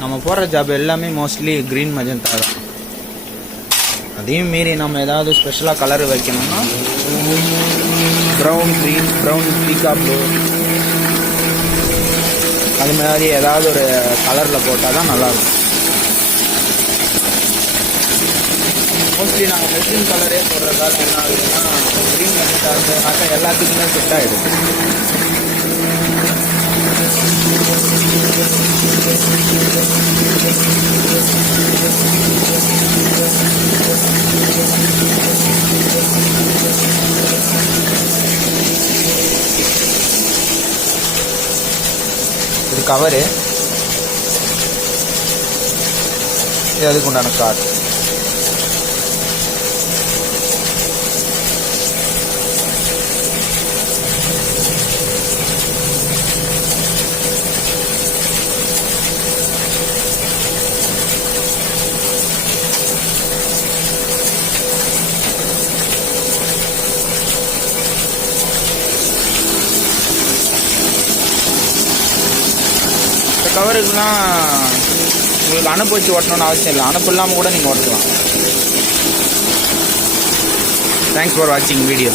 நம்ம போடுற ஜாப் எல்லாமே மோஸ்ட்லி க்ரீன் மஜந்தா தான். அதையும் மீறி நம்ம ஏதாவது ஸ்பெஷலாக கலர் வைக்கணும்னா ப்ரௌன் க்ரீன் ப்ரௌன் பீக்கா ப்ளூ அது மாதிரி ஏதாவது ஒரு கலரில் போட்டால் தான் நல்லாயிருக்கும். மோஸ்ட்லி நாங்கள் மெஷின் கலரே போடுறதால என்ன ஆகுதுன்னா க்ரீன் மஜந்தா இருந்ததுனாக்கா எல்லாத்துக்குமே செட் ஆகிடுது இது கவரு இது அதுக்கு உண்டான கவருக்குலாம் உங்களுக்கு அனுப்பு வச்சு ஓட்டணும்னு அவசியம் இல்லை. அனுப்பு இல்லாமல் கூட நீங்கள் ஓட்டலாம். தேங்க்ஸ் ஃபார் வாட்சிங் வீடியோ